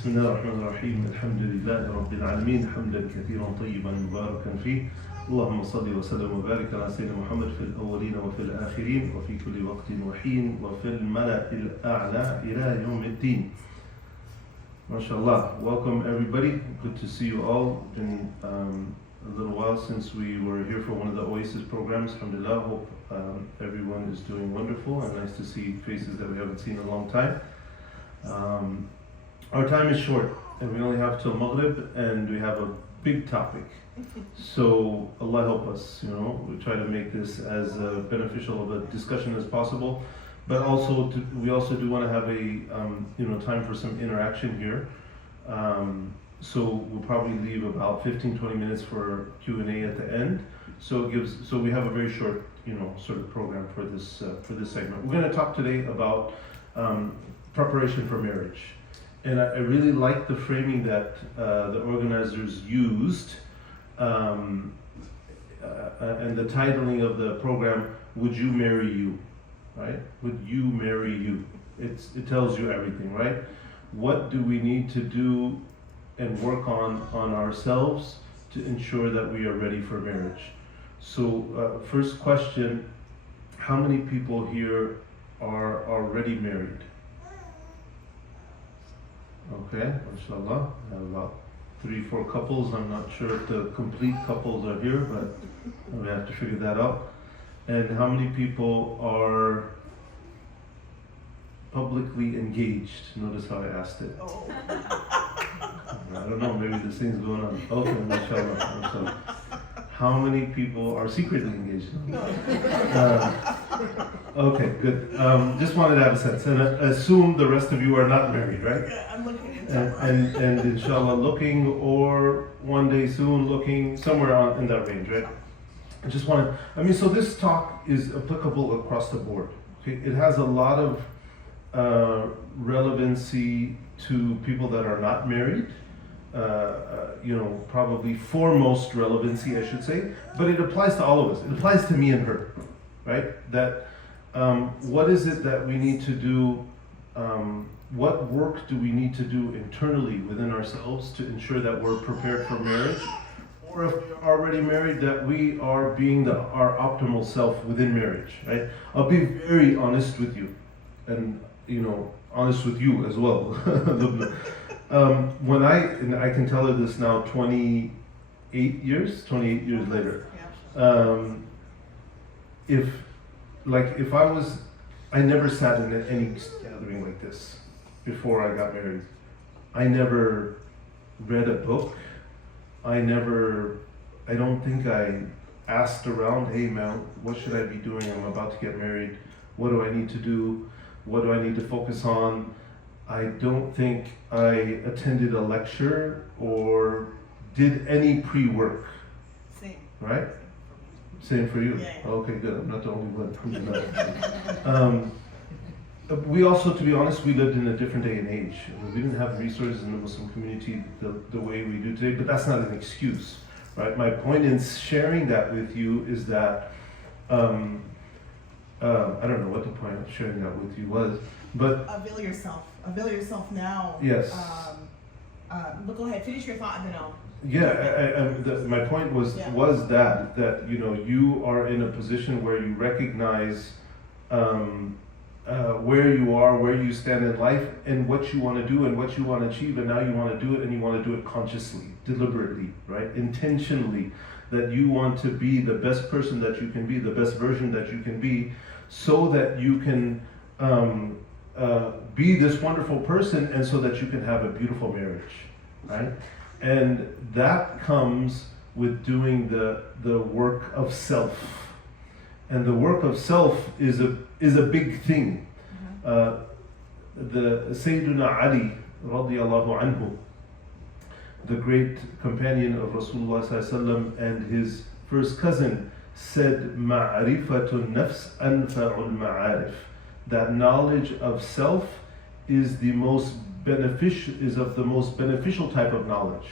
بسم الله الرحمن الرحيم الحمد لله رب العالمين حمدا كثيرا طيبا مباركا فيه اللهم صل وسلم وبارك على سيدنا محمد في الأولين وفي الآخرين وفي كل وقت وحين وفي الملأ الأعلى إلى يوم الدين. MashaAllah. Welcome everybody. Good to see you all. Been a little while since we were here for one of the Oasis programs. Alhamdulillah. Hope everyone is doing wonderful and nice to see faces that we haven't seen in a long time. Our time is short and we only have till Maghrib and we have a big topic. So Allah help us, we try to make this as beneficial of a discussion as possible. But also, we also do want to have a time for some interaction here. So we'll probably leave about 15-20 minutes for Q&A at the end. So we have a very short, sort of program for this segment. We're going to talk today about preparation for marriage, and I really like the framing that the organizers used, and the titling of the program, "Would You Marry You?" Right? Would you marry you? It tells you everything, right? What do we need to do and work on ourselves to ensure that we are ready for marriage? So first question, how many people here are already married? Okay, mashallah. I have about 3-4 couples. I'm not sure if the complete couples are here, but we have to figure that out. And how many people are publicly engaged? Notice how I asked it. Oh. I don't know, maybe this thing's going on. Okay, mashallah. How many people are secretly engaged? Okay, good. Just wanted to have a sense. And assume the rest of you are not married, right? Yeah, I'm looking into and inshallah looking, or one day soon looking, somewhere in that range, right? So this talk is applicable across the board. Okay? It has a lot of relevancy to people that are not married, probably foremost relevancy, I should say, but it applies to all of us. It applies to me and her, right? That what is it that we need to do, what work do we need to do internally within ourselves to ensure that we're prepared for marriage? Or if we're already married, that we are being our optimal self within marriage, right? I'll be very honest with you, and honest with you as well. When I can tell her this now, 28 years later. I never sat in any gathering like this before I got married. I never read a book. I don't think I asked around, hey man, what should I be doing? I'm about to get married. What do I need to do? What do I need to focus on? I don't think I attended a lecture or did any pre-work. Same. Right? Same for you? Yeah. Okay, good. I'm not the only one. We also, to be honest, we lived in a different day and age. We didn't have resources in the Muslim community the way we do today, but that's not an excuse, right? My point in sharing that with you is that, I don't know what the point of sharing that with you was, but... Avail yourself now. Yes. But go ahead, finish your thought and then I'll... Yeah, my point was that you are in a position where you recognize where you are, where you stand in life, and what you want to do and what you want to achieve, and now you want to do it, and you want to do it consciously, deliberately, right? Intentionally, that you want to be the best person that you can be, the best version that you can be, so that you can be this wonderful person, and so that you can have a beautiful marriage, right? And that comes with doing the work of self. And the work of self is a big thing. The Sayyiduna Ali radiallahu anhu, the great companion of Rasulullah sallallahu alaihi wasallam, and his first cousin said, "Ma'rifatun nafs anfa'ul ma'arif." That knowledge of self is of the most beneficial type of knowledge.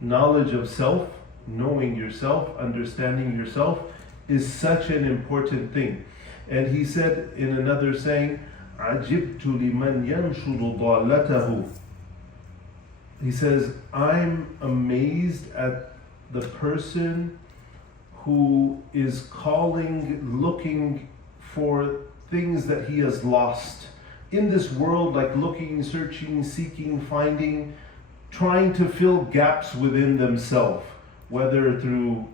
Knowledge of self, knowing yourself, understanding yourself, is such an important thing. And he said in another saying, عَجِبْتُ لِمَنْ يَنْشُرُ ضَالَّتَهُ he says, I'm amazed at the person who is calling, looking for things that he has lost in this world, like looking, searching, seeking, finding, trying to fill gaps within themselves, whether through,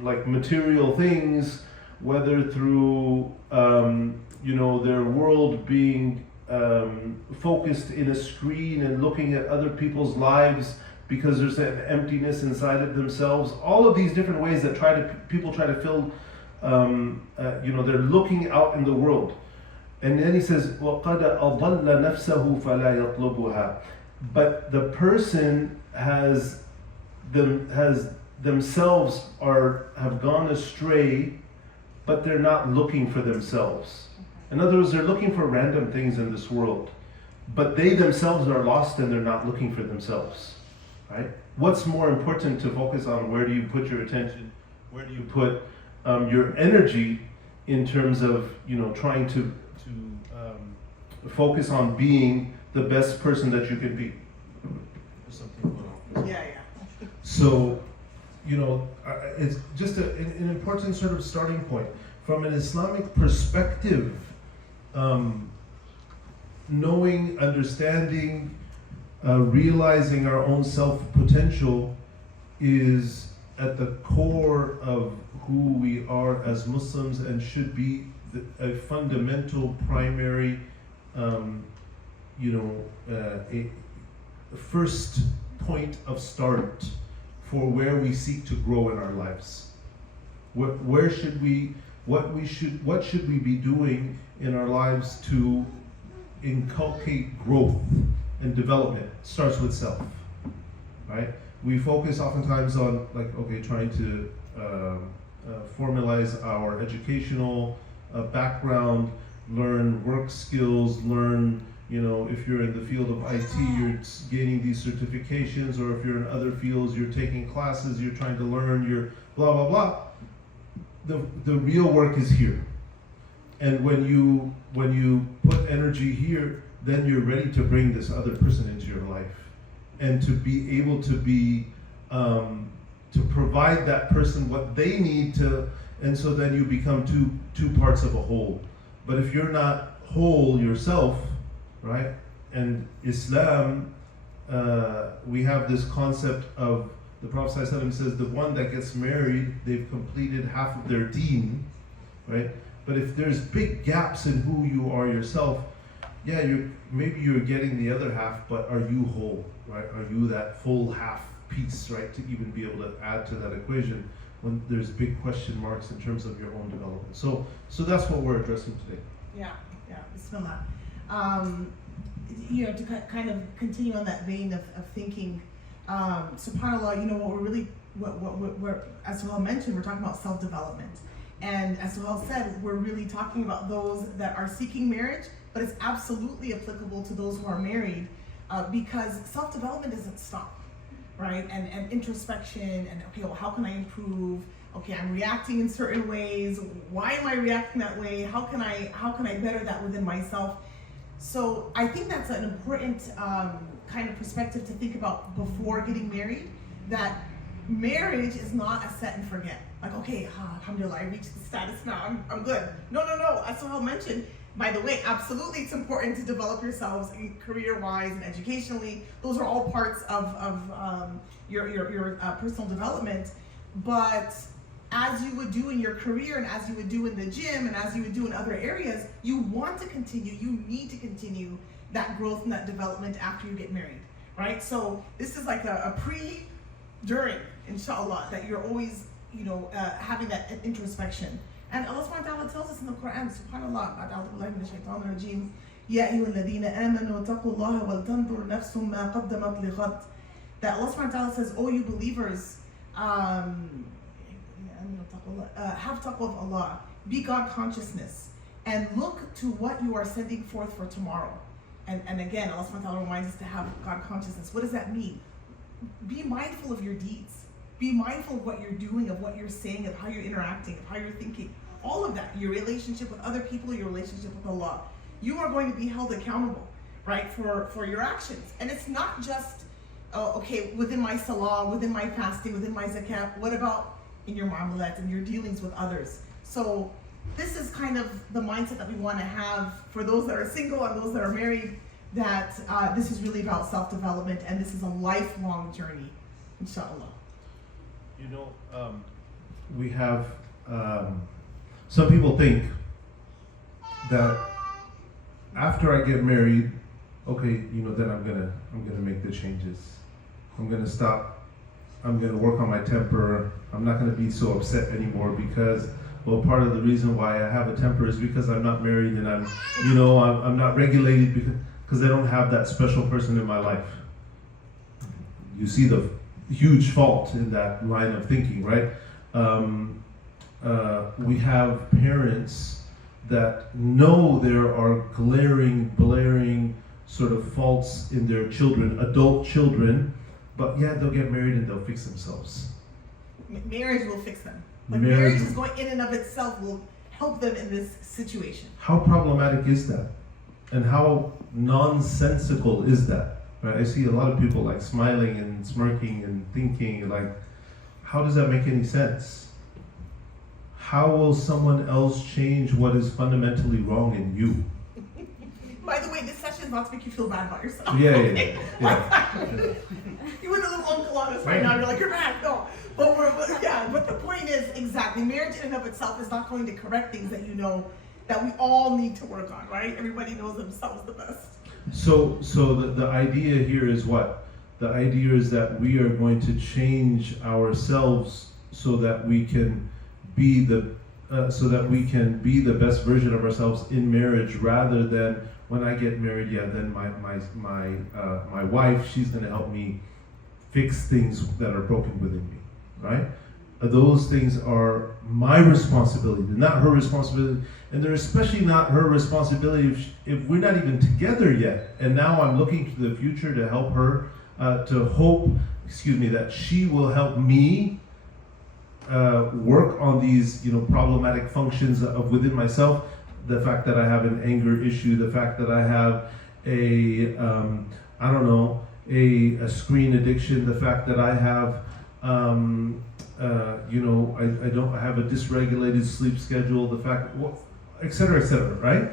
like material things, whether through, their world being focused in a screen and looking at other people's lives because there's an emptiness inside of themselves. All of these different ways that people try to fill, they're looking out in the world. And then he says, وَقَدْ أَضَلَّ نَفْسَهُ فَلَا يَطْلُبُهَا. But the person themselves have gone astray, but they're not looking for themselves. In other words, they're looking for random things in this world, but they themselves are lost and they're not looking for themselves. Right? What's more important to focus on? Where do you put your attention? Where do you put your energy in terms of trying to focus on being the best person that you can be? There's something going on. Yeah. So, it's just an important sort of starting point. From an Islamic perspective, knowing, understanding, realizing our own self-potential is at the core of who we are as Muslims and should be a fundamental, primary, a first point of start for where we seek to grow in our lives. What should we be doing in our lives to inculcate growth and development? It starts with self, right? We focus oftentimes on trying to formalize our educational background, learn work skills, learn, if you're in the field of IT, you're gaining these certifications, or if you're in other fields, you're taking classes, you're trying to learn, you're blah, blah, blah. The real work is here. And when you put energy here, then you're ready to bring this other person into your life. And to be able to be, to provide that person what they need to, and so then you become two parts of a whole. But if you're not whole yourself, right? And Islam, we have this concept of, the Prophet ﷺ says, the one that gets married, they've completed half of their deen, right? But if there's big gaps in who you are yourself, maybe you're getting the other half, but are you whole, right? Are you that full half piece, right? To even be able to add to that equation when there's big question marks in terms of your own development. So that's what we're addressing today. Yeah. Bismillah. To kind of continue on that vein of thinking, subhanAllah, what we're, as Suhail mentioned, we're talking about self-development. And as Suhail said, we're really talking about those that are seeking marriage, but it's absolutely applicable to those who are married, because self-development doesn't stop, right? And introspection, and how can I improve? Okay, I'm reacting in certain ways. Why am I reacting that way? How can I better that within myself? So I think that's an important kind of perspective to think about before getting married, that marriage is not a set and forget. Like, okay, alhamdulillah, I reached the status now, I'm good. No. As Suhail mentioned, by the way, absolutely it's important to develop yourselves career-wise and educationally. Those are all parts of your personal development. But as you would do in your career, and as you would do in the gym, and as you would do in other areas, you want to continue, you need to continue that growth and that development after you get married, right? So this is like a during, inshallah, that you're always, having that introspection. And Allah subhanahu wa ta'ala tells us in the Quran, subhanallah, Ya ayyuha alladhina amanu taqullaha wal tanzur nafsum ma qaddamat lighad. That Allah subhanahu wa ta'ala says, oh, you believers, have taqwa of Allah, be God consciousness, and look to what you are sending forth for tomorrow. And again, Allah subhanahu wa ta'ala reminds us to have God consciousness. What does that mean? Be mindful of your deeds. Be mindful of what you're doing, of what you're saying, of how you're interacting, of how you're thinking. All of that, your relationship with other people, your relationship with Allah. You are going to be held accountable. right, for your actions. And it's not just, okay, within my salah, within my fasting, within my zakat, what about in your muamalat and your dealings with others? So this is kind of the mindset that we want to have for those that are single and those that are married, that this is really about self-development, and this is a lifelong journey, inshallah. You know, we have, some people think that after I get married, okay, you know, then I'm gonna make the changes. I'm gonna stop. I'm gonna work on my temper. I'm not gonna be so upset anymore because, well, part of the reason why I have a temper is because I'm not married and I'm not regulated because I don't have that special person in my life. You see the huge fault in that line of thinking, right? We have parents that know there are blaring sort of faults in their children, adult children, but yeah, they'll get married and they'll fix themselves. Marriage will fix them. But marriage is going in and of itself will help them in this situation. How problematic is that? And how nonsensical is that? Right? I see a lot of people like smiling and smirking and thinking like, how does that make any sense? How will someone else change what is fundamentally wrong in you? By the way, this session is not to make you feel bad about yourself. Yeah. You went a little uncle on us right now. You're like, you're bad. No. But the point is, exactly, marriage in and of itself is not going to correct things that you know that we all need to work on, right? Everybody knows themselves the best. So the idea here is what? The idea is that we are going to change ourselves so that we can be the best version of ourselves in marriage, rather than when I get married, then my wife, she's going to help me fix things that are broken within me, right? Those things are my responsibility, not her responsibility, and they're especially not her responsibility if we're not even together yet. And now I'm looking to the future to help her, that she will help me work on these, problematic functions of within myself. The fact that I have an anger issue, the fact that I have a screen addiction, the fact that I have, I have a dysregulated sleep schedule, the fact, et cetera, right?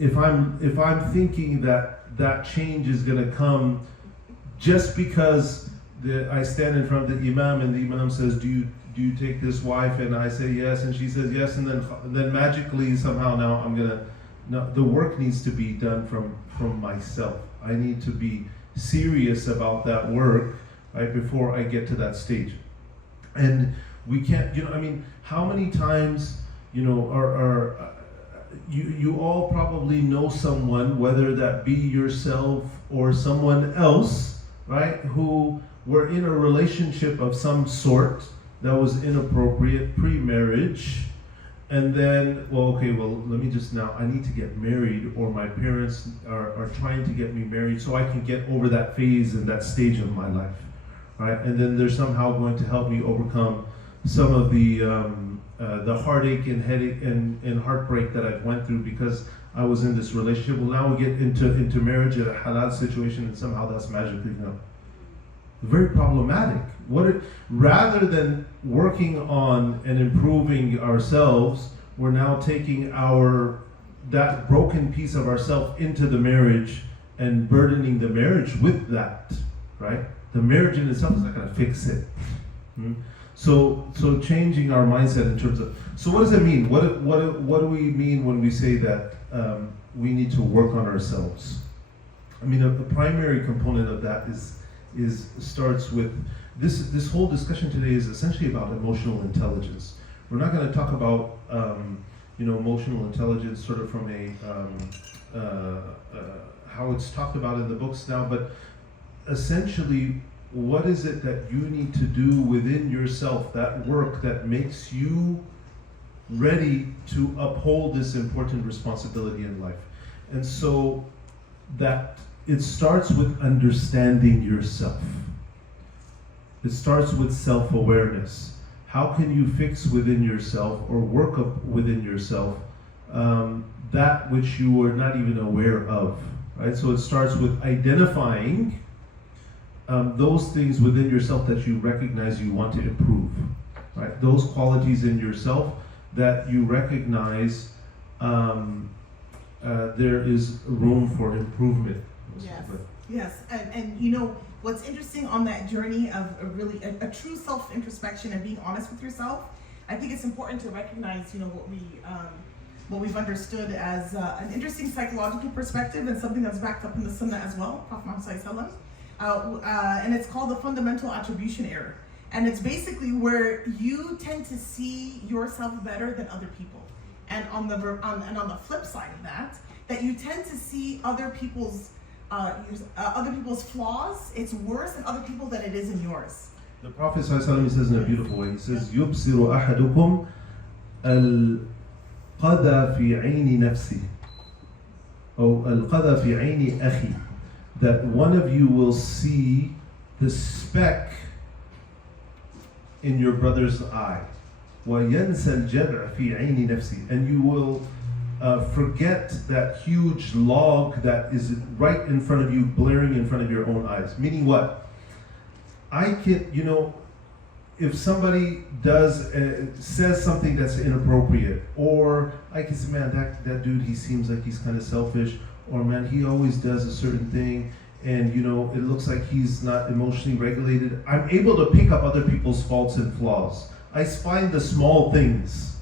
If I'm thinking that change is going to come just because I stand in front of the imam and the imam says, do you take this wife? And I say yes, and she says yes, and then magically somehow now the work needs to be done from myself. I need to be serious about that work right before I get to that stage. And we can't, how many times, you all probably know someone, whether that be yourself or someone else, right, who were in a relationship of some sort that was inappropriate pre-marriage, and then, I need to get married, or my parents are trying to get me married so I can get over that phase and that stage of my life, right? And then they're somehow going to help me overcome some of the heartache and headache and heartbreak that I've went through because I was in this relationship. Well, now we get into marriage at a halal situation, and somehow that's magically very problematic. Rather than working on and improving ourselves, we're now taking that broken piece of ourselves into the marriage and burdening the marriage with that, right? The marriage in itself is not going to fix it. So changing our mindset in terms of, so what does it mean? What do we mean when we say that we need to work on ourselves? A primary component of that starts with this whole discussion today is essentially about emotional intelligence. We're not going to talk about emotional intelligence sort of from how it's talked about in the books now, but essentially, what is it that you need to do within yourself, that work that makes you ready to uphold this important responsibility in life? And so that it starts with understanding yourself. It starts with self-awareness. How can you fix within yourself or work up within yourself that which you were not even aware of, right? So it starts with identifying those things within yourself that you recognize you want to improve, right? Those qualities in yourself that you recognize there is room for improvement. Yes, yes, and you know what's interesting on that journey of a true self-introspection and being honest with yourself. I think it's important to recognize, you know, what we've understood as an interesting psychological perspective and something that's backed up in the Sunnah as well, Prophet Muhammad sallallahu alaihi wasallam. And it's called the fundamental attribution error, and it's basically where you tend to see yourself better than other people, and on the flip side of that you tend to see other people's flaws. It's worse in other people than it is in yours. The Prophet ﷺ says in a beautiful way, he says, يُبْصِرُ أَحَدُكُمْ الْقَدَى فِي عَيْنِ نَفْسِهِ أو الْقَدَى فِي عَيْنِ أَخِي, that one of you will see the speck in your brother's eye. وَيَنْسَى الْجَبْعَ فِي عَيْنِ نَفْسِهِ, and you will forget that huge log that is right in front of you, blaring in front of your own eyes. Meaning what? I can, you know, if somebody says something that's inappropriate, or I can say, man, that dude, he seems like he's kind of selfish, or man, he always does a certain thing, and you know, it looks like he's not emotionally regulated. I'm able to pick up other people's faults and flaws. I find the small things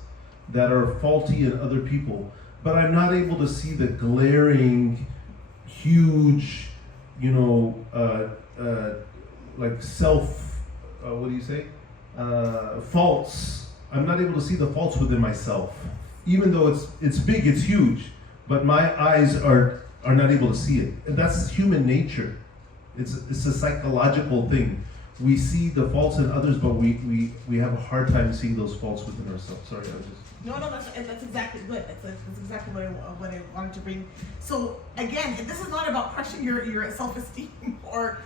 that are faulty in other people, but I'm not able to see the glaring, huge, you know, like what do you say? Faults. I'm not able to see the faults within myself, even though it's big, it's huge, but my eyes are not able to see it, and that's human nature. It's a psychological thing. We see the faults in others, but we have a hard time seeing those faults within ourselves. Sorry, I was just. No, that's exactly good. That's exactly what I wanted to bring. So again, this is not about crushing your self-esteem or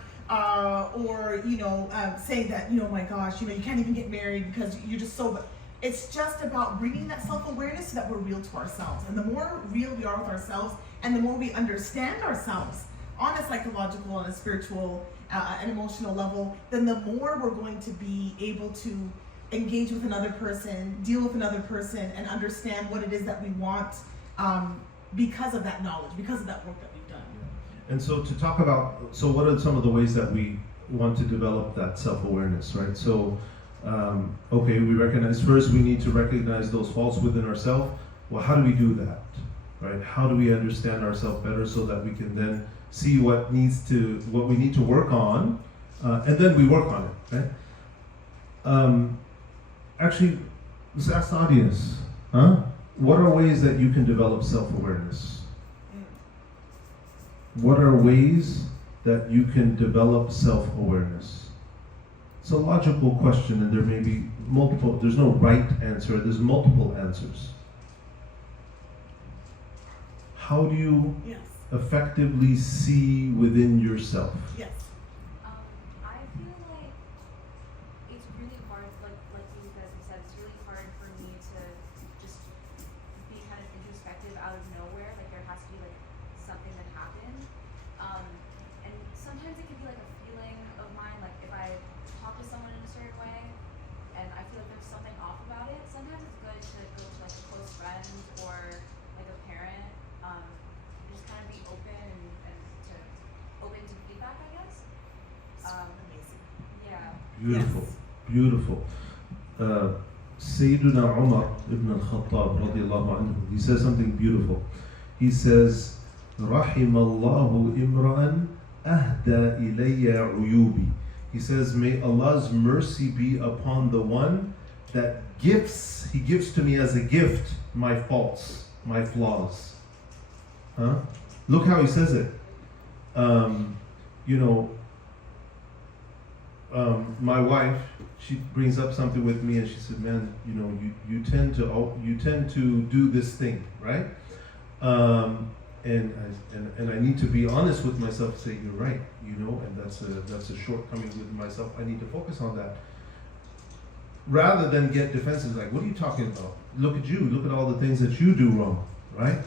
you know, saying that, you know, my gosh, you know, you can't even get married because you're just so. It's just about bringing that self-awareness so that we're real to ourselves. And the more real we are with ourselves, and the more we understand ourselves on a psychological and a spiritual and emotional level, then the more we're going to be able to engage with another person, deal with another person, and understand what it is that we want because of that knowledge, because of that work that we've done. And so to talk about, so what are some of the ways that we want to develop that self-awareness, right? So, okay, we recognize, first we need to recognize those faults within ourselves. Well, how do we do that, right? How do we understand ourselves better so that we can then see what we need to work on, and then we work on it, right? Actually, let's ask the audience, what are ways that you can develop self-awareness? What are ways that you can develop self-awareness? It's a logical question, and there may be multiple, there's no right answer, there's multiple answers. How do you effectively see within yourself? Yes. I feel like it's really hard, like you guys have said, it's really hard for me to just be kind of introspective out of nowhere. Like there has to be like something that happened. And sometimes it can be like a feeling of mine, like if I talk to someone in a certain way and I feel like there's something off about it, sometimes it's good to go to like a close friend or like a parent. Just kind of be open and open to feedback, I guess. Amazing. Yeah. Beautiful, Yes. beautiful. Sayyiduna Umar ibn al-Khattab radiallahu anhu, he says something beautiful. He says, رحم الله إمرأً أهدى إلي عيوبي. He says, may Allah's mercy be upon the one that he gives to me as a gift my faults, my flaws. Look how he says it. You know, my wife, she brings up something with me, and she said, "Man, you know, you tend to do this thing, right?" And I need to be honest with myself and say, "You're right," you know, and that's a shortcoming with myself. I need to focus on that, rather than get defensive, like, "What are you talking about? Look at you! Look at all the things that you do wrong." right?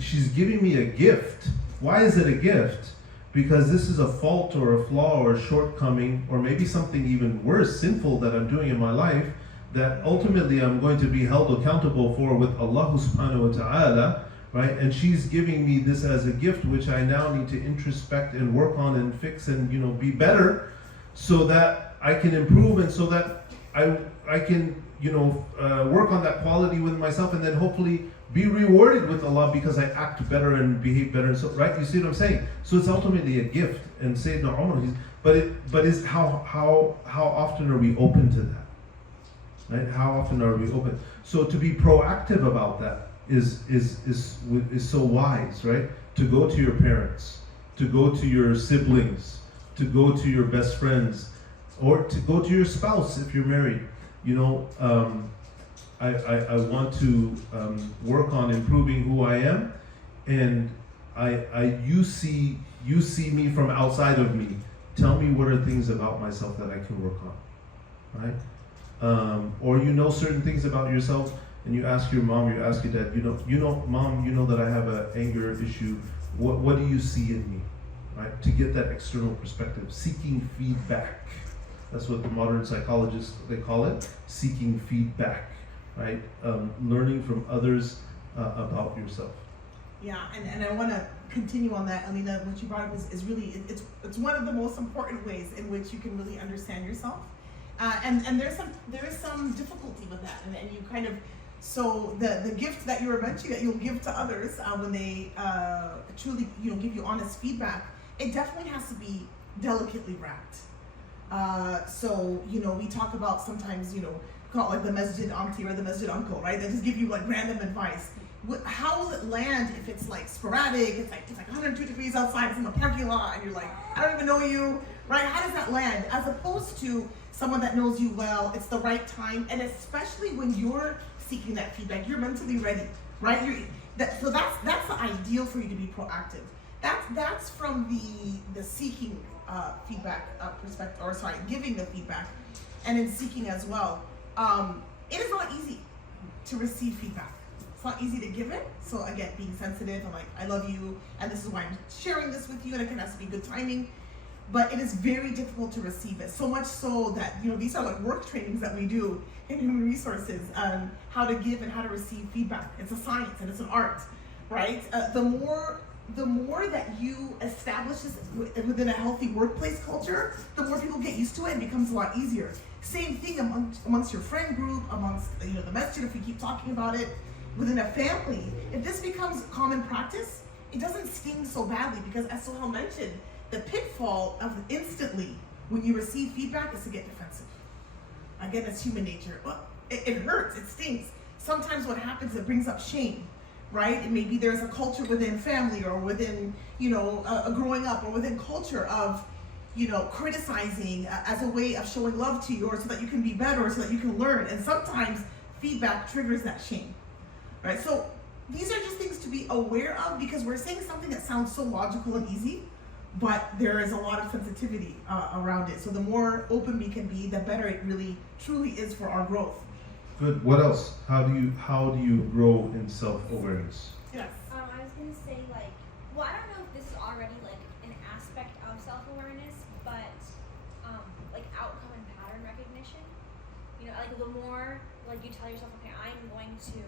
She's giving me a gift. Why is it a gift? Because this is a fault or a flaw or a shortcoming, or maybe something even worse, sinful that I'm doing in my life, that ultimately I'm going to be held accountable for with Allah subhanahu wa ta'ala, right? And she's giving me this as a gift, which I now need to introspect and work on and fix and, be better, so that I can improve, and so that I can, work on that quality with myself, and then hopefully be rewarded with Allah because I act better and behave better. And so, right? You see what I'm saying? So it's ultimately a gift. And Sayyidina Umar, but is how often are we open to that? Right? How often are we open? So to be proactive about that is so wise, right? To go to your parents, to go to your siblings, to go to your best friends, or to go to your spouse if you're married. I want to work on improving who I am, and you see me from outside of me. Tell me what are things about myself that I can work on, right? Or certain things about yourself, and you ask your mom, you ask your dad. Mom, that I have an anger issue. What do you see in me, right? To get that external perspective, seeking feedback. That's what the modern psychologists they call it, seeking feedback. Right, learning from others about yourself. Yeah, and I want to continue on that, Alina. What you brought up is really it's one of the most important ways in which you can really understand yourself, and there's some difficulty with that, and you kind of so the gift that you were mentioning that you'll give to others when they truly give you honest feedback, it definitely has to be delicately wrapped. So we talk about sometimes call it like the masjid auntie or the masjid uncle, right? They just give you like random advice. How will it land if it's like sporadic? It's like 102 degrees outside, it's in the parking lot, and you're like, I don't even know you, right? How does that land? As opposed to someone that knows you well, it's the right time, and especially when you're seeking that feedback, you're mentally ready, right? So that's the ideal for you to be proactive. That's from the seeking feedback perspective, or sorry, giving the feedback, and in seeking as well. It is not easy to receive feedback. It's not easy to give it. So again, being sensitive, I'm like, I love you, and this is why I'm sharing this with you, and it has to be good timing. But it is very difficult to receive it. So much so that these are like work trainings that we do in human resources, how to give and how to receive feedback. It's a science and it's an art, right? The more that you establish this within a healthy workplace culture, the more people get used to it and it becomes a lot easier. Same thing amongst your friend group, amongst the masjid, if we keep talking about it, within a family. If this becomes common practice, it doesn't sting so badly, because as Sohail mentioned, the pitfall of instantly when you receive feedback is to get defensive. Again, it's human nature. Well, it hurts, it stings. Sometimes what happens, it brings up shame, right? And maybe there's a culture within family or within, growing up, or within culture of, criticizing as a way of showing love to you, or so that you can be better, or so that you can learn. And sometimes feedback triggers that shame, right? So these are just things to be aware of, because we're saying something that sounds so logical and easy, but there is a lot of sensitivity around it. So the more open we can be, the better it really, truly is for our growth. Good. What else? How do you grow in self-awareness? Yes. I was gonna say I don't know if this is already an aspect of self-awareness, but outcome and pattern recognition. The more you tell yourself, okay, I'm going to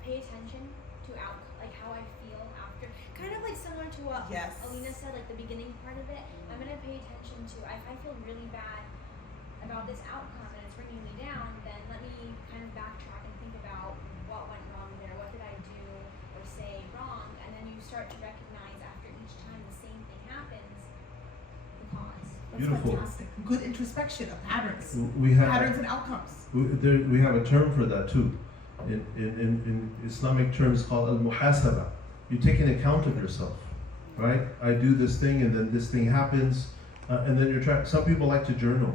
pay attention to how I feel after, kind of similar to what Yes. Alina said, the beginning part of it. I'm gonna pay attention to if I feel really bad about this outcome and it's bringing me down, then let me kind of backtrack and think about what went wrong there, what did I do or say wrong, and then you start to recognize after each time the same thing happens, the cause. That's Beautiful. fantastic. Good introspection of patterns. Patterns and outcomes. We have a term for that too. In Islamic terms called al-muhasaba. You take an account of yourself, right? I do this thing and then this thing happens, and then you're trying. Some people like to journal,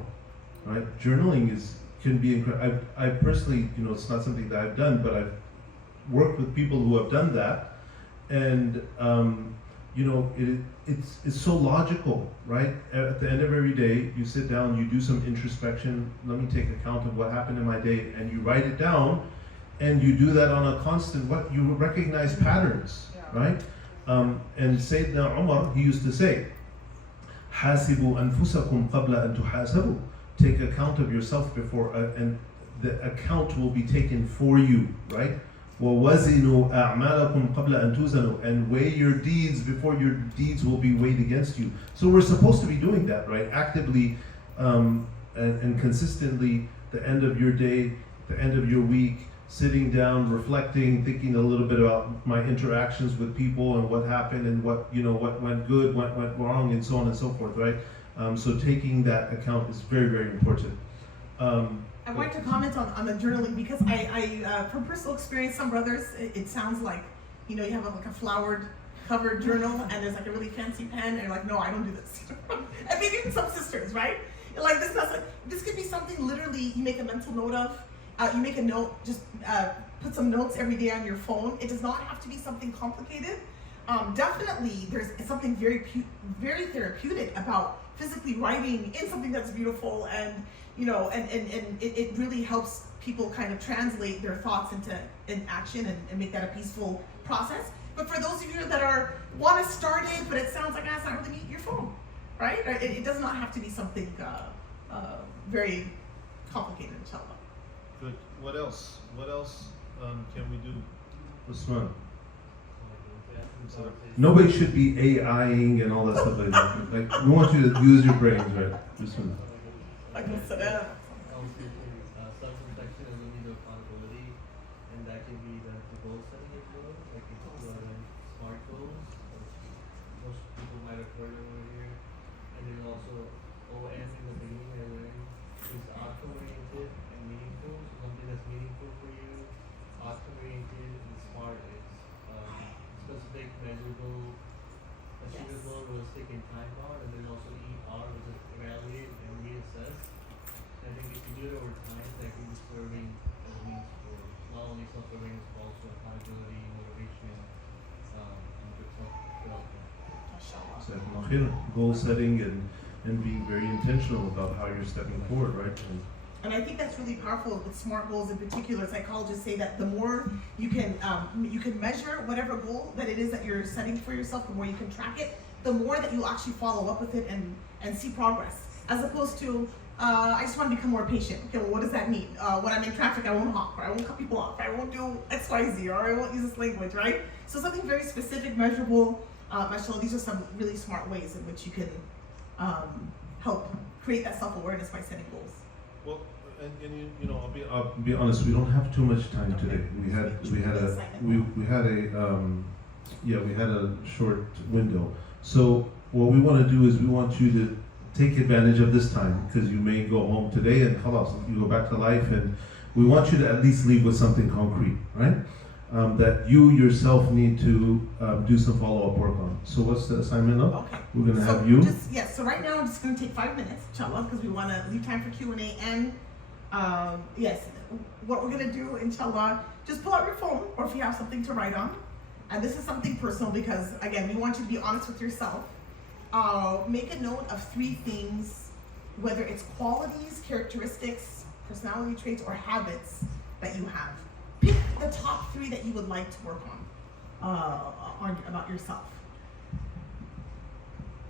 right? Journaling can be incredible. I personally, it's not something that I've done, but I've worked with people who have done that, and it's so logical, right? At the end of every day, you sit down, you do some introspection. Let me take account of what happened in my day, and you write it down. and you do that on a constant, you recognize patterns, Yeah. right? And Sayyidina Umar, he used to say, حاسبوا أنفسكم قبل أن تحاسبوا. Take account of yourself before, and the account will be taken for you, right? وَوَزِنُوا أَعْمَالَكُمْ قَبْلَ أَن تُوزَنُوا. And weigh your deeds before your deeds will be weighed against you. So we're supposed to be doing that, right? Actively and consistently, the end of your day, the end of your week, sitting down, reflecting, thinking a little bit about my interactions with people and what happened and what went good, what went wrong, and so on and so forth, right? So taking that account is very, very important. I wanted to comment on the journaling because I from personal experience, some brothers, it sounds like, you have like a flowered covered journal and there's like a really fancy pen and you're like, no, I don't do this. And maybe even some sisters, right? Like this could be something literally you make a mental note of. You make a note, just put some notes every day on your phone. It does not have to be something complicated. Definitely, there's something very therapeutic about physically writing in something that's beautiful, and it really helps people kind of translate their thoughts into action and make that a peaceful process. But for those of you that want to start it, but it sounds like it's not really your phone, right? It does not have to be something very complicated, inshallah. Good. What else? What else can we do? Usman. Nobody should be AIing and all that stuff like that. Like, we want you to use your brains, right? Usman. Self-reflection and a need of accountability, and that can be the goal setting as well. Like if you are in SMART goals, which most people might have heard of over here, and then also OM in the beginning I learned is outcome oriented and meaningful. So something that's meaningful for you, outcome oriented, and SMART is specific, measurable, achievable, realistic, and time bound, and then also ER, which is evaluate and reassess. I think if you do it over time, that can be serving as a means for not only self-awareness but also accountability, motivation, and good self-development. Goal setting and being very intentional about how you're stepping forward, right? And I think that's really powerful with SMART goals in particular. Psychologists say that the more you can measure whatever goal that it is that you're setting for yourself, the more you can track it, the more that you'll actually follow up with it and see progress. As opposed to, I just want to become more patient. Okay, well, what does that mean? When I'm in traffic, I won't honk, or I won't cut people off, or I won't do X, Y, Z, or I won't use this language, right? So something very specific, measurable. Mashallah, these are some really smart ways in which you can help create that self-awareness by setting goals. Well, and I'll be honest. We don't have too much time today. We had a short window. So what we want to do is we want you to take advantage of this time because you may go home today and khalas, you go back to life, and we want you to at least leave with something concrete, right? That you yourself need to do some follow-up work on. So what's the assignment now? Okay. We're going to have you. So right now I'm just going to take 5 minutes, inshallah, because we want to leave time for Q&A. And what we're going to do, inshallah, just pull out your phone or if you have something to write on. And this is something personal because, again, we want you to be honest with yourself. Make a note of 3 things, whether it's qualities, characteristics, personality traits, or habits that you have. Pick the top 3 that you would like to work on about yourself.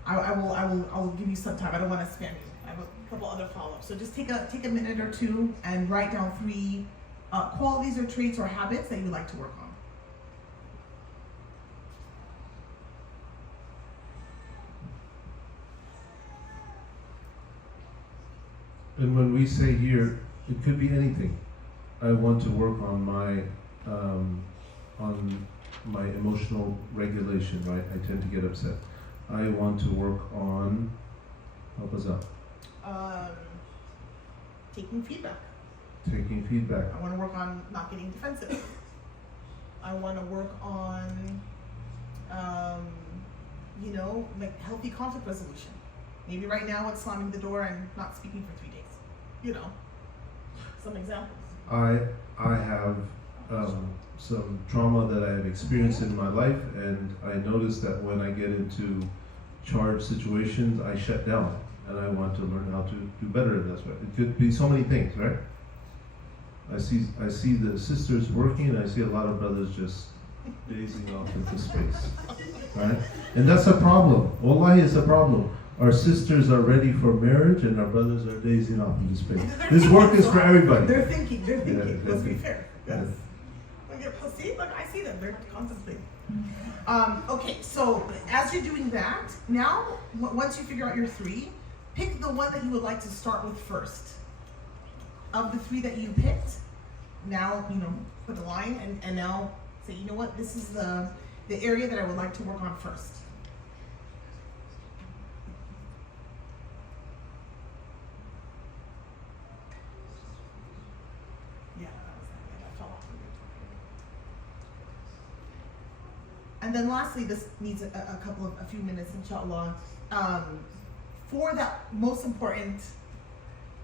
I will give you some time. I don't want to spam you. I have a couple other follow-ups. So just take a minute or 2 and write down 3 qualities or traits or habits that you would like to work on. And when we say here, it could be anything. I want to work on my emotional regulation, right? I tend to get upset. I want to work on, help us out. Taking feedback. Taking feedback. I want to work on not getting defensive. I want to work on, like healthy conflict resolution. Maybe right now it's slamming the door and not speaking for 3 days. Some examples. I have some trauma that I have experienced in my life, and I notice that when I get into charged situations, I shut down, and I want to learn how to do better in this way. It could be so many things, right? I see the sisters working, and I see a lot of brothers just dazing off into space, right? And that's a problem. Wallahi, it's a problem. Our sisters are ready for marriage, and our brothers are dazing off into space. This work is for everybody. They're thinking. Yeah, Let's be fair. Yes. See, look, I see them. They're contemplating. Okay, so as you're doing that, now once you figure out your 3, pick the one that you would like to start with first. Of the 3 that you picked, now put a line and now say, you know what, this is the area that I would like to work on first. Yeah, that fell off. And then lastly, this needs a few minutes, inshallah. For that most important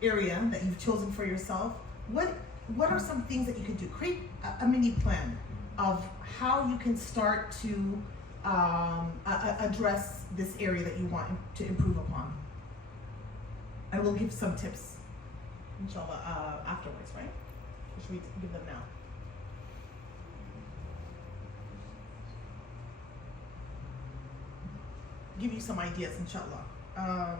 area that you've chosen for yourself, what are some things that you could do? Create a mini plan of how you can start to address this area that you want to improve upon. And we'll give some tips, inshallah, afterwards, right? Or should we give them now? Give you some ideas, inshallah.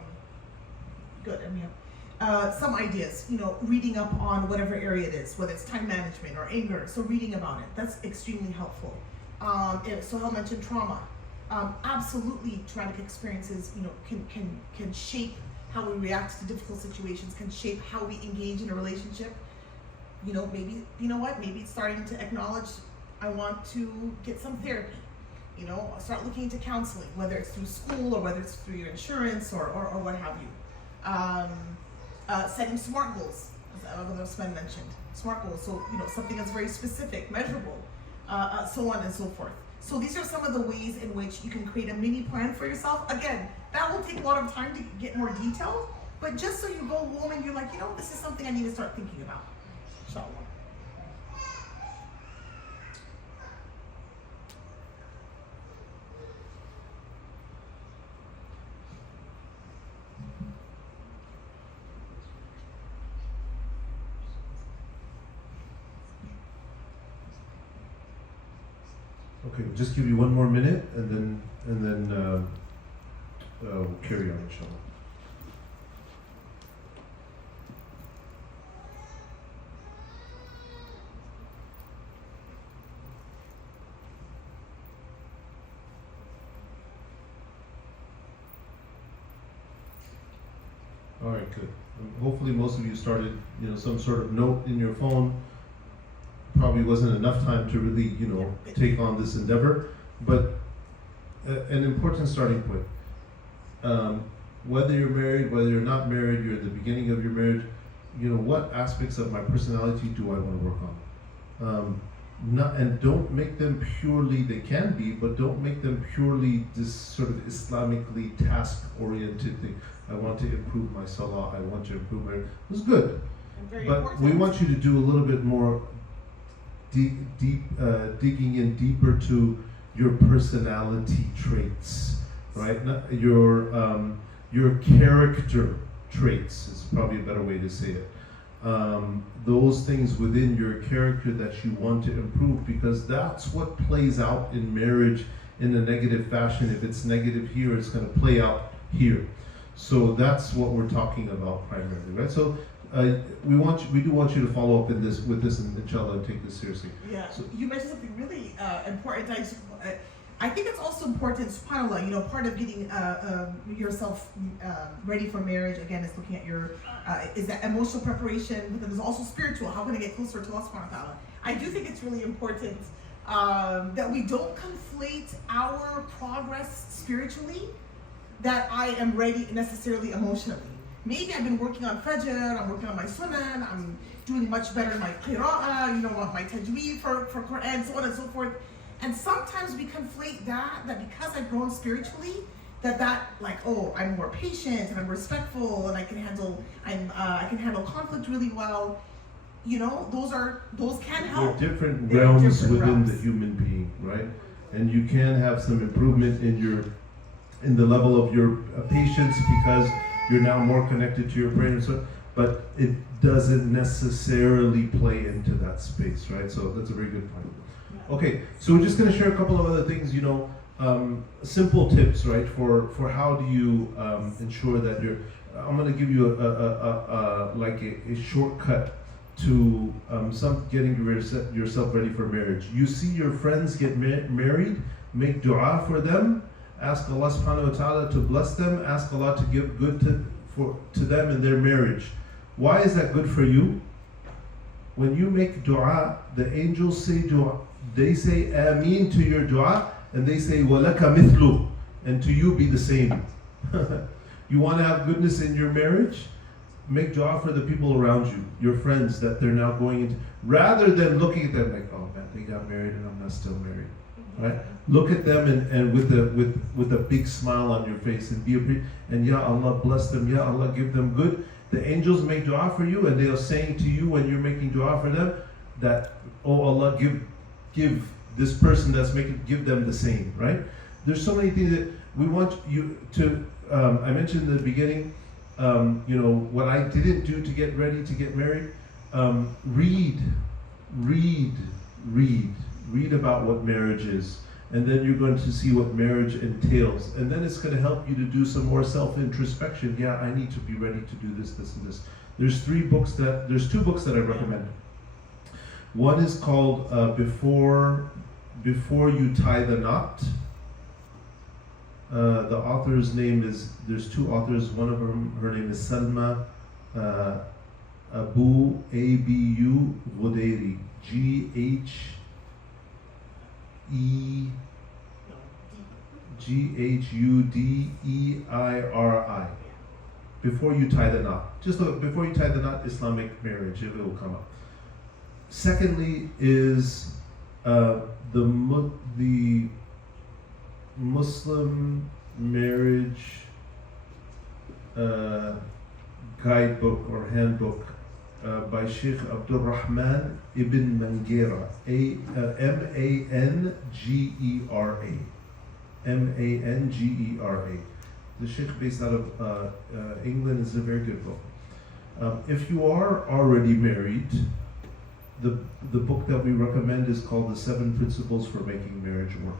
Good, and we have some ideas, reading up on whatever area it is, whether it's time management or anger, so reading about it, that's extremely helpful. Sohail mentioned trauma. Absolutely, traumatic experiences, can shape how we react to difficult situations, can shape how we engage in a relationship. Maybe, maybe it's starting to acknowledge, I want to get some therapy. Start looking into counseling, whether it's through school or whether it's through your insurance or what have you. Setting SMART goals, as Sven mentioned. SMART goals, so something that's very specific, measurable, so on and so forth. So these are some of the ways in which you can create a mini plan for yourself. Again, that will take a lot of time to get more detailed, but just so you go home and you're like, this is something I need to start thinking about. Inshallah. Okay, we'll just give you one more minute, and then we'll carry on, inshallah. All right, good. Hopefully, most of you started, some sort of note in your phone. Probably wasn't enough time to really, take on this endeavor, but an important starting point. Whether you're married, whether you're not married, you're at the beginning of your marriage, what aspects of my personality do I want to work on? And don't make them purely, they can be, but don't make them purely this sort of Islamically task-oriented thing. I want to improve my salah, I want to improve my, it's good. But important. We want you to do a little bit more digging in deeper to your personality traits, right? Not your character traits is probably a better way to say it. Those things within your character that you want to improve, because that's what plays out in marriage in a negative fashion. If it's negative here, it's going to play out here. So that's what we're talking about primarily, right? So we do want you to follow up with this, and inshallah, and take this seriously. Yeah. So you mentioned something really important. I think it's also important, subhanAllah, part of getting yourself ready for marriage, again, is looking at your, is that emotional preparation, but then there's also spiritual. How can I get closer to Allah subhanahu wa ta'ala? I do think it's really important that we don't conflate our progress spiritually, that I am ready necessarily emotionally. Maybe I've been working on Fajr, I'm working on my Sunan, I'm doing much better in my Qira'ah, my Tajweed for Quran, so on and so forth. And sometimes we conflate that because I've grown spiritually, I'm more patient and I'm respectful and I can handle conflict really well. Those can help. There are different realms within the human being, right? And you can have some improvement in the level of your patience because you're now more connected to your brain. So but it doesn't necessarily play into that space, right? So that's a very good point. Okay, so we're just going to share a couple of other things, simple tips, right, for how do you ensure that I'm going to give you a shortcut to getting yourself ready for marriage. You see your friends get married, make dua for them, ask Allah subhanahu wa ta'ala to bless them, ask Allah to give good to them in their marriage. Why is that good for you? When you make dua, the angels say dua. They say Ameen to your dua, and they say Walaka mithlu, and to you be the same. You want to have goodness in your marriage? Make dua for the people around you, your friends that they're now going into, rather than looking at them like, oh man, they got married and I'm not still married. Right? Look at them and with a big smile on your face and Ya Allah bless them, Ya Allah give them good. The angels make dua for you, and they are saying to you when you're making dua for them that, oh Allah, give this person give them the same, right? There's so many things that we want you to, I mentioned in the beginning, what I didn't do to get ready to get married. Read about what marriage is. And then you're going to see what marriage entails. And then it's going to help you to do some more self-introspection. Yeah, I need to be ready to do this, this, and this. There's two books that I recommend. One is called Before You Tie the Knot. The author's name is, there's two authors. One of them, her name is Salma Abu Ghudairi. Ghudeiri. Before You Tie the Knot. Just look, Before You Tie the Knot, Islamic Marriage, it will come up. Secondly is the Muslim Marriage Guidebook or Handbook by Sheikh Abdul Rahman ibn Mangera, Mangera. The Sheikh based out of England is a very good book. If you are already married, the book that we recommend is called The 7 Principles for Making Marriage Work.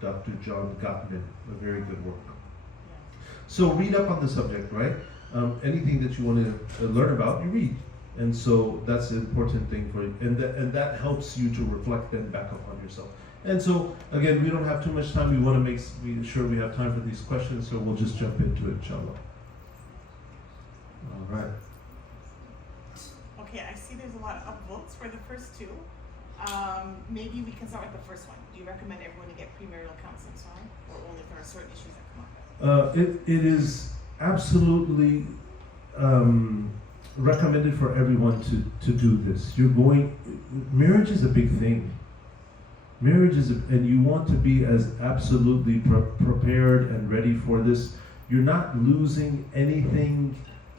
Dr. John Gottman, a very good work. So read up on the subject, right? Anything that you want to learn about, you read. And so that's an important thing for you. And that helps you to reflect then back upon yourself. And so, again, we don't have too much time. We want to be sure we have time for these questions, so we'll just jump into it, inshallah. All right. Okay, I see there's a lot of votes for the first two. Maybe we can start with the first one. Do you recommend everyone to get premarital counseling, sorry? Or only if there are certain issues that come up? It is absolutely recommended for everyone to do this. Marriage is a big thing. And you want to be as absolutely prepared and ready for this. You're not losing anything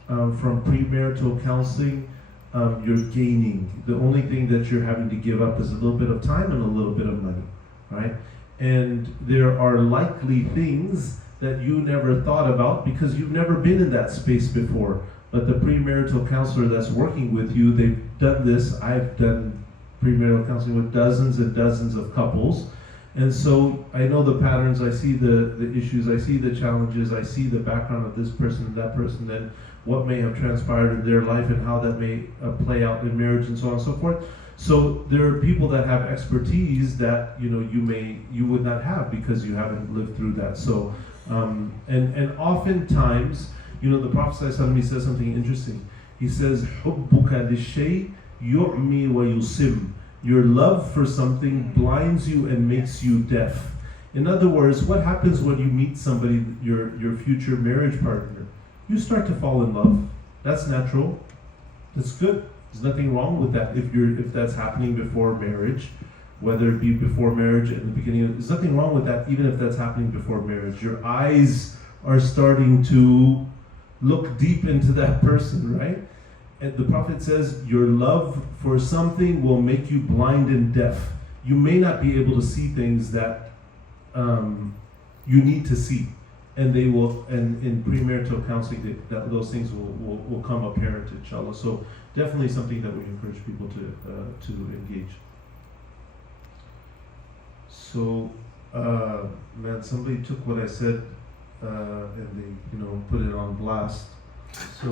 from premarital counseling. You're gaining. The only thing that you're having to give up is a little bit of time and a little bit of money, right? And there are likely things that you never thought about because you've never been in that space before. But the premarital counselor that's working with you, they've done this. I've done premarital counseling with dozens and dozens of couples. And so I know the patterns, I see the issues, I see the challenges, I see the background of this person and that person, and what may have transpired in their life and how that may play out in marriage and so on and so forth. So there are people that have expertise that you would not have because you haven't lived through that. So and oftentimes, the Prophet ﷺ says something interesting. He says, حُبُّكَ لِلشَّيْءِ يُعْمِي وَيُصِمْ. Your love for something blinds you and makes you deaf. In other words, what happens when you meet somebody, your future marriage partner? You start to fall in love. That's natural. That's good. There's nothing wrong with that if that's happening before marriage, whether it be before marriage at the beginning. There's nothing wrong with that, even if that's happening before marriage. Your eyes are starting to look deep into that person, right? And the Prophet says, your love for something will make you blind and deaf. You may not be able to see things that you need to see. and they will, and in premarital counseling, those things will come apparent, inshallah. So definitely something that we encourage people to engage. So, man, somebody took what I said and they, put it on blast. So,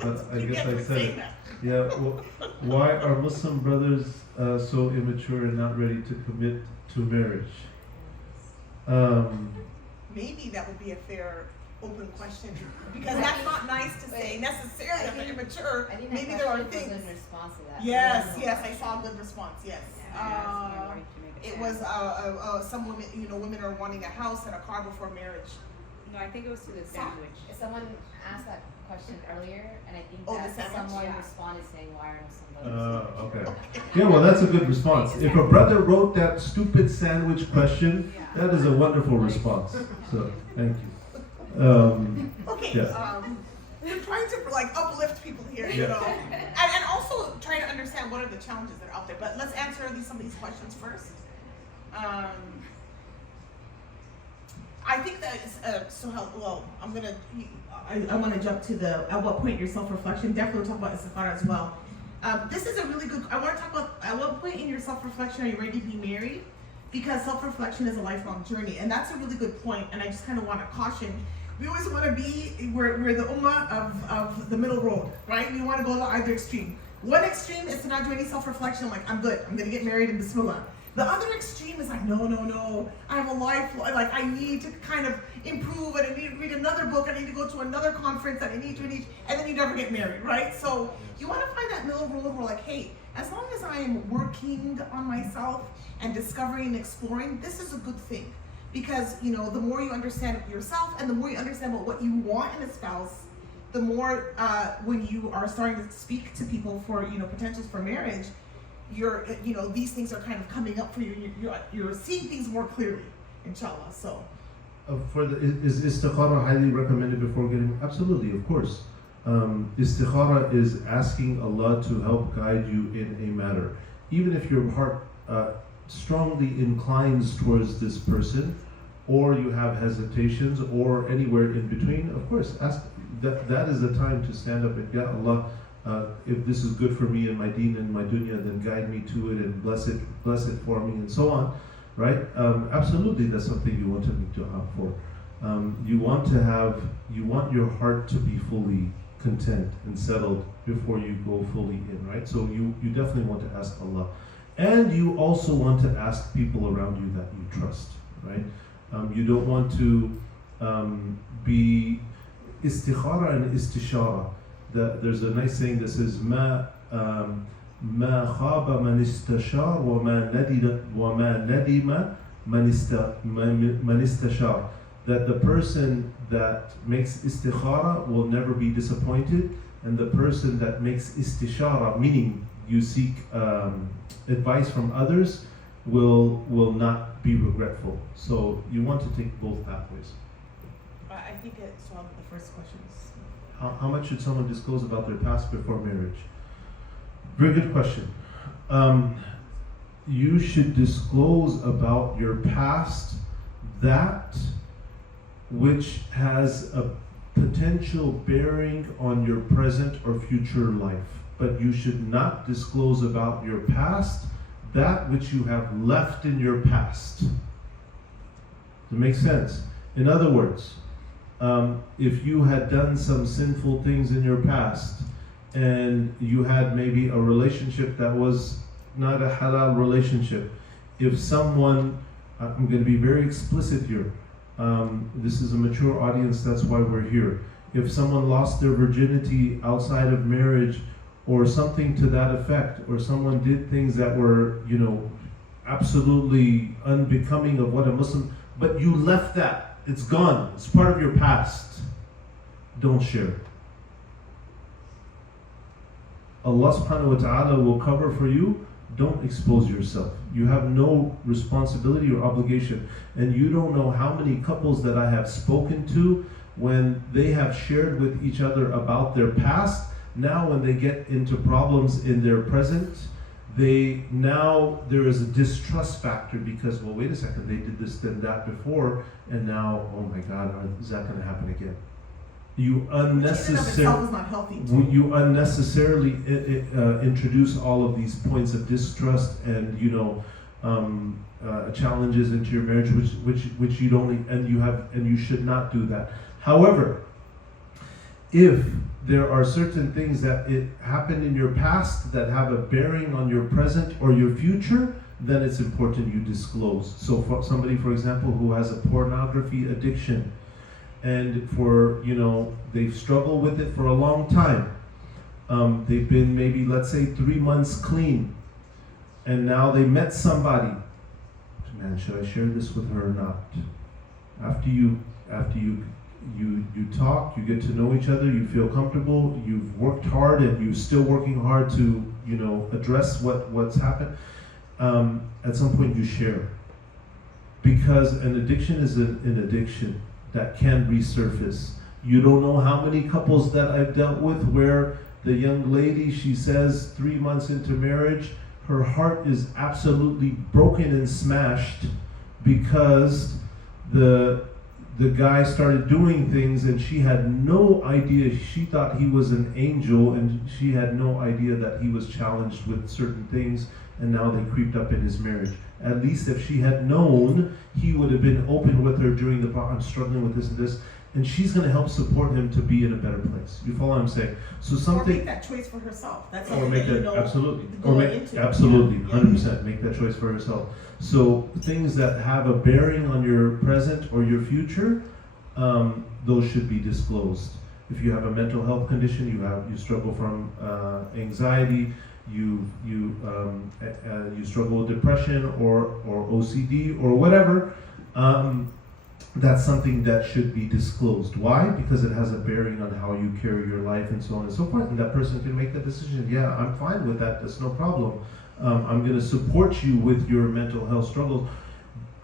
but I guess I said it. Yeah. Well, why are Muslim brothers so immature and not ready to commit to marriage? Maybe that would be a fair, open question, because that's not nice to say necessarily that they're immature. I think Maybe there are things. in response to that. Yes, I saw a good response. Yes. It was some women, women are wanting a house and a car before marriage. No, I think it was to the sandwich. Someone asked that question earlier, and I think Oh, that the sandwich, someone yeah. responded saying, "Why are Muslim brothers?" Okay. Yeah, well, that's a good response. If a brother wrote that stupid sandwich question, that is a wonderful response. So, thank you. Okay. Yeah. We're trying to uplift people here, and also trying to understand what are the challenges that are out there. But let's answer some of these questions first. I think that is so helpful. Well, I want to jump to at what point your self-reflection. Definitely we'll talk about istikhara as well. This is a really good. I want to talk about at what point in your self-reflection are you ready to be married? Because self-reflection is a lifelong journey, and that's a really good point. And I just kind of want to caution. We always want to be we're the ummah of the middle road, right? We want to go to either extreme. One extreme is to not do any self-reflection, like I'm good, I'm gonna get married and bismillah. The other extreme is like, no, I have a life, like I need to kind of improve, and I need to read another book, I need to go to another conference, and and then you never get married, right? So you want to find that middle road where like, hey, as long as I am working on myself and discovering and exploring, this is a good thing. Because, the more you understand yourself and the more you understand about what you want in a spouse, the more when you are starting to speak to people for, potentials for marriage, these things are kind of coming up for you. You're seeing things more clearly, inshallah. So, is istikhara highly recommended before getting? Absolutely, of course. Istikhara is asking Allah to help guide you in a matter, even if your heart strongly inclines towards this person, or you have hesitations, or anywhere in between. Of course, ask. That is the time to stand up and, Ya Allah, if this is good for me and my deen and my dunya, then guide me to it and bless it for me, and so on, right? Absolutely, that's something you want to make dua for. You want your heart to be fully content and settled before you go fully in, right? So you definitely want to ask Allah, and you also want to ask people around you that you trust, right? You don't want to be istikhara and istishara. There's a nice saying that says ما خاب من استشار وما ندم من استشار. That the person that makes istikhara will never be disappointed, and the person that makes istishara, meaning you seek advice from others, will not be regretful. So you want to take both pathways. I think it's one of the first questions. How much should someone disclose about their past before marriage? Very good question. You should disclose about your past that which has a potential bearing on your present or future life. But you should not disclose about your past that which you have left in your past. Does it make sense? In other words, if you had done some sinful things in your past and you had maybe a relationship that was not a halal relationship, if someone, I'm going to be very explicit here, this is a mature audience, that's why we're here. If someone lost their virginity outside of marriage or something to that effect, or someone did things that were, absolutely unbecoming of what a Muslim, but you left that, it's gone, it's part of your past, don't share it. Allah subhanahu wa ta'ala will cover for you. Don't expose yourself. You have no responsibility or obligation. And you don't know how many couples that I have spoken to when they have shared with each other about their past. Now when they get into problems in their present, there is a distrust factor because, well, wait a second, they did this, then that before, and now, oh my God, is that going to happen again? You Which in and of itself unnecessarily, is not healthy. Too. you unnecessarily introduce all of these points of distrust and challenges into your marriage, which you don't, and you should not do that. However, if there are certain things that it happened in your past that have a bearing on your present or your future, then it's important you disclose. So for somebody, for example, who has a pornography addiction, and they've struggled with it for a long time. They've been maybe, let's say, 3 months clean, and now they met somebody. Man, should I share this with her or not? After you talk, you get to know each other, you feel comfortable, you've worked hard, and you're still working hard to address what's happened. At some point, you share, because an addiction is an addiction that can resurface. You don't know how many couples that I've dealt with where the young lady, she says 3 months into marriage, her heart is absolutely broken and smashed because the guy started doing things and she had no idea. She thought he was an angel and she had no idea that he was challenged with certain things, and now they creeped up in his marriage. At least if she had known, he would have been open with her during the I'm struggling with this and this, and she's going to help support him to be in a better place. You follow what I'm saying? So something. Or make that choice for herself. That's Or something make that you that know absolutely. Or going make into. absolutely Yeah. 100% make that choice for herself. So things that have a bearing on your present or your future, those should be disclosed. If you have a mental health condition, you struggle from anxiety, you struggle with depression or OCD or whatever, that's something that should be disclosed. Why? Because it has a bearing on how you carry your life and so on and so forth, and that person can make that decision. Yeah, I'm fine with that, that's no problem. I'm going to support you with your mental health struggles,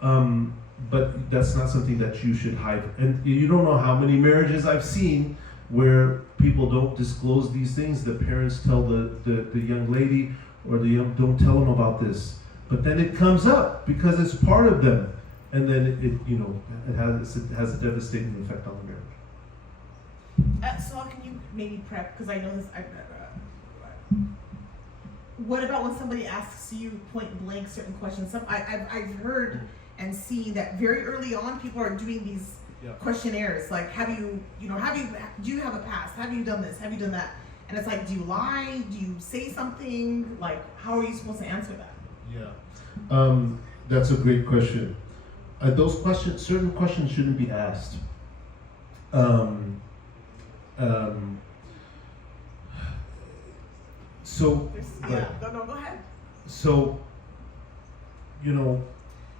but that's not something that you should hide. And you don't know how many marriages I've seen where people don't disclose these things. The parents tell the young lady or the young, don't tell them about this. But then it comes up because it's part of them. And then it has a devastating effect on the marriage. So how can you maybe prep? Because I know this. What about when somebody asks you point blank certain questions? I've heard and seen that very early on people are doing these questionnaires like, do you have a past? Have you done this? Have you done that? And it's like, do you lie? Do you say something? Like, how are you supposed to answer that? Yeah, that's a great question. Those questions, certain questions shouldn't be asked. So, Go ahead. So,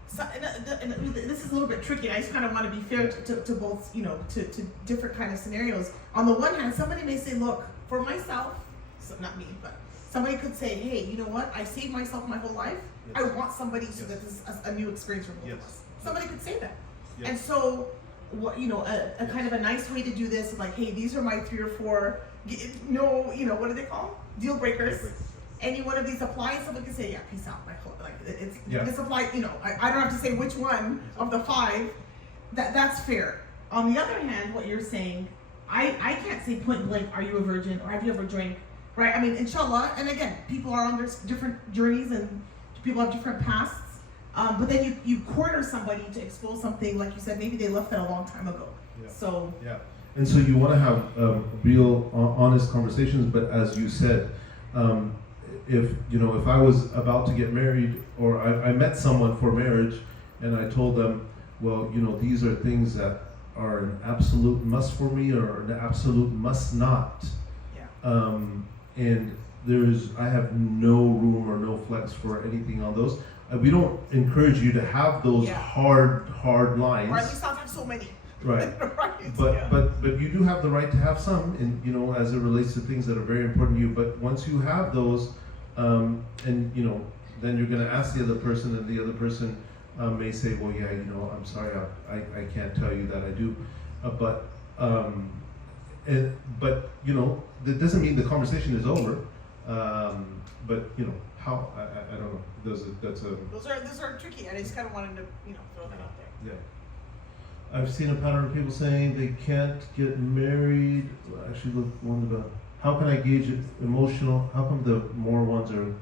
So, and this is a little bit tricky. I just kind of want to be fair to both, to different kind of scenarios. On the one hand, somebody may say, look, for myself, so not me, but somebody could say, hey, you know what? I saved myself my whole life. Yes. I want somebody so that this is a new experience for both of us. Somebody could say that. Yes. And so, what a kind of a nice way to do this is like, hey, these are my 3 or 4, what do they call? Deal breakers. Any one of these apply, someone can say, yeah, peace out, my whole, like, this applies, I don't have to say which one of the 5, that's fair. On the other hand, what you're saying, I can't say point blank, are you a virgin, or have you ever drank, right? I mean, inshallah, and again, people are on their different journeys, and people have different pasts, but then you corner somebody to expose something, like you said, maybe they left that a long time ago. Yeah. So. Yeah. And so you want to have real, honest conversations, but as you said, if I was about to get married, or I met someone for marriage, and I told them, well, these are things that are an absolute must for me, or an absolute must not. Yeah. And I have no room or no flex for anything on those. We don't encourage you to have those hard lines. Or at least not have so many. Right. Right. But you do have the right to have some, and as it relates to things that are very important to you. But once you have those, and then you're going to ask the other person, and the other person may say, well, yeah, I'm sorry, I can't tell you that I do, but that doesn't mean the conversation is over. But how I don't know. That's a Those are tricky, and I just kind of wanted to throw that out there. yeah. I've seen a pattern of people saying they can't get married. Actually, look one about how can I gauge it emotional? How come the more ones are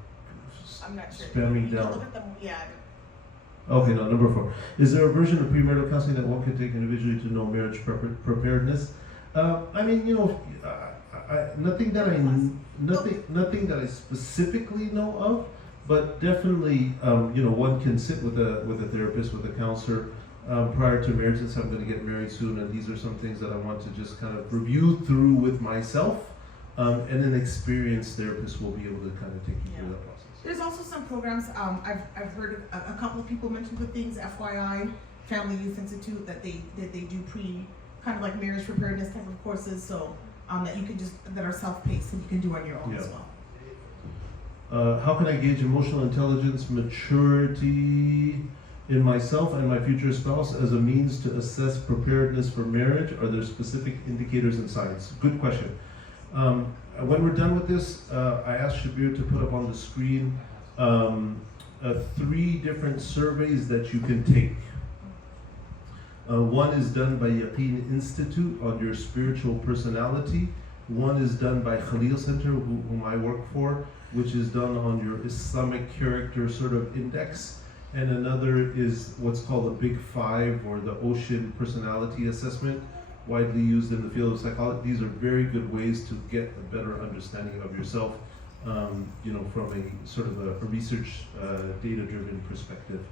I'm not sure. spamming You can down? look at them. Yeah. Okay, no, number 4. Is there a version of premarital counseling that one could take individually to know marriage preparedness? I mean, nothing that I specifically know of, but definitely, one can sit with a therapist, with a counselor, prior to marriage. Since I'm going to get married soon, and these are some things that I want to just kind of review through with myself, and an experienced therapist will be able to kind of take you through that process. There's also some programs, I've heard a couple of people mention good things, FYI, Family Youth Institute, that they do kind of like marriage preparedness type of courses, so that you can that are self-paced and you can do on your own as well. How can I gauge emotional intelligence, maturity in myself and my future spouse as a means to assess preparedness for marriage? Are there specific indicators and signs? Good question. When we're done with this, I asked Shabir to put up on the screen 3 different surveys that you can take. One is done by Yaqeen Institute on your spiritual personality. One is done by Khalil Center, whom I work for, which is done on your Islamic character sort of index. And another is what's called the Big 5, or the Ocean Personality Assessment, widely used in the field of psychology. These are very good ways to get a better understanding of yourself, from a sort of a research, data-driven perspective.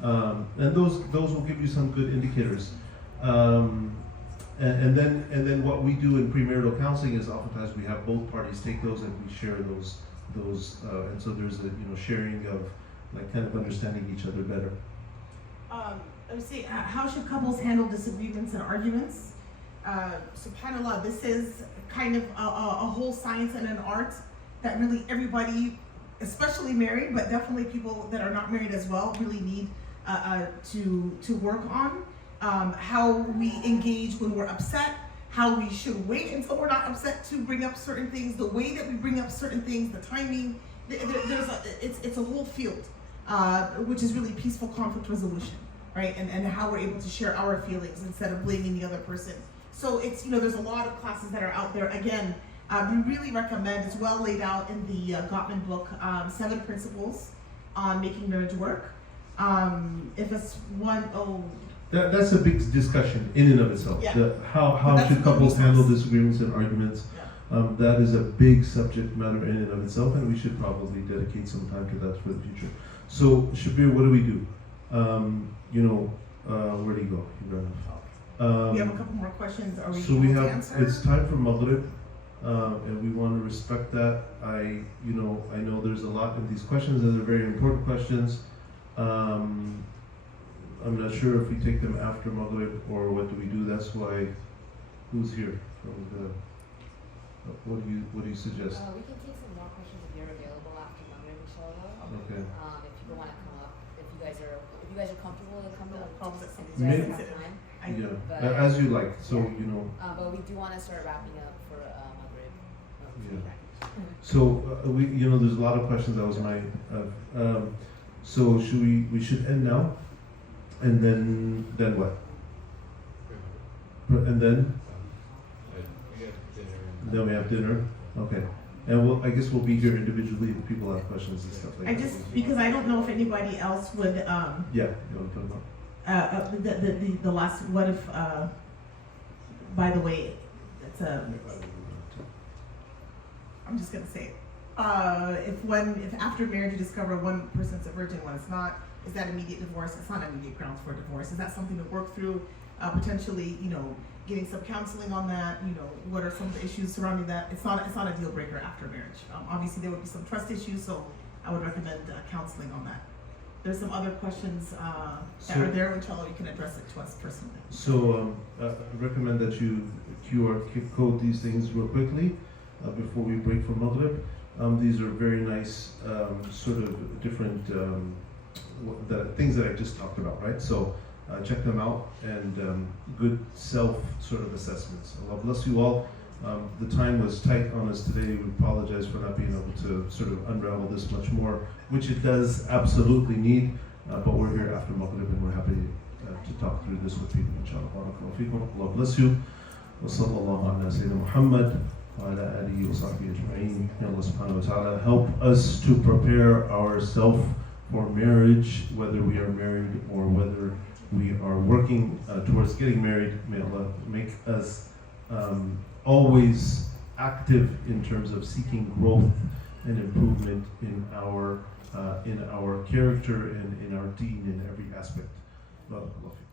And those will give you some good indicators. And then what we do in premarital counseling is oftentimes we have both parties take those and we share those, and so there's a sharing of like kind of understanding each other better. Let me see. How should couples handle disagreements and arguments? SubhanAllah, this is kind of a whole science and an art that really everybody, especially married, but definitely people that are not married as well, really need to work on. How we engage when we're upset, how we should wait until we're not upset to bring up certain things, the way that we bring up certain things, the timing. It's a whole field, which is really peaceful conflict resolution, right? And how we're able to share our feelings instead of blaming the other person. So it's, there's a lot of classes that are out there. Again, we really recommend, it's well laid out in the Gottman book, 7 principles on making marriage work. If it's That's a big discussion in and of itself. Yeah. How should couples handle disagreements and arguments? Yeah. That is a big subject matter in and of itself, and we should probably dedicate some time to that for the future. So, Shabir, what do we do? Where do you go? You run off. We have a couple more questions. Are we So able we to have. answer? It's time for Maghrib, and we want to respect that. I know there's a lot in these questions, and they're very important questions. I'm not sure if we take them after Maghrib or what do we do. That's why. Who's here from the? What do you suggest? We can take some more questions if you're available after Maghrib, inshallah. Okay. If people want to come up, if you guys are comfortable to come up, Probably. just Maybe. have time. Yeah, But- as you like. So But we do want to start wrapping up for Maghrib. Yeah. So there's a lot of questions. That was my. So we should end now, and then what? And then we have dinner. Okay. And I guess we'll be here individually if people have questions and stuff like that. Because I don't know if anybody else would. Yeah. You want to talk about? The last. What if? By the way, it's a. I'm just gonna say, if after marriage you discover one person's a virgin, one is not, is that immediate divorce? It's not immediate grounds for divorce. Is that something to work through? Potentially, getting some counseling on that. What are some of the issues surrounding that? It's not a deal breaker after marriage. Obviously, there would be some trust issues, so I would recommend counseling on that. There's some other questions that are there, inshallah, you can address it to us personally. So I recommend that you QR code these things real quickly before we break for Maghrib. These are very nice sort of different the things that I just talked about, right? So check them out, and good self sort of assessments. Allah bless you all. The time was tight on us today. We apologize for not being able to sort of unravel this much more, which it does absolutely need. But we're here after Maghrib and we're happy to talk through this with people, inshallah. Barakallahu feekum. Allah bless you. Wa sallallahu ala Sayyidina Muhammad wa ala alihi wa sahbihi ajma'in. May Allah subhanahu wa ta'ala help us to prepare ourselves for marriage, whether we are married or whether we are working towards getting married. May Allah make us always active in terms of seeking growth and improvement in our character and in our deen in every aspect. Barakallahu feekum.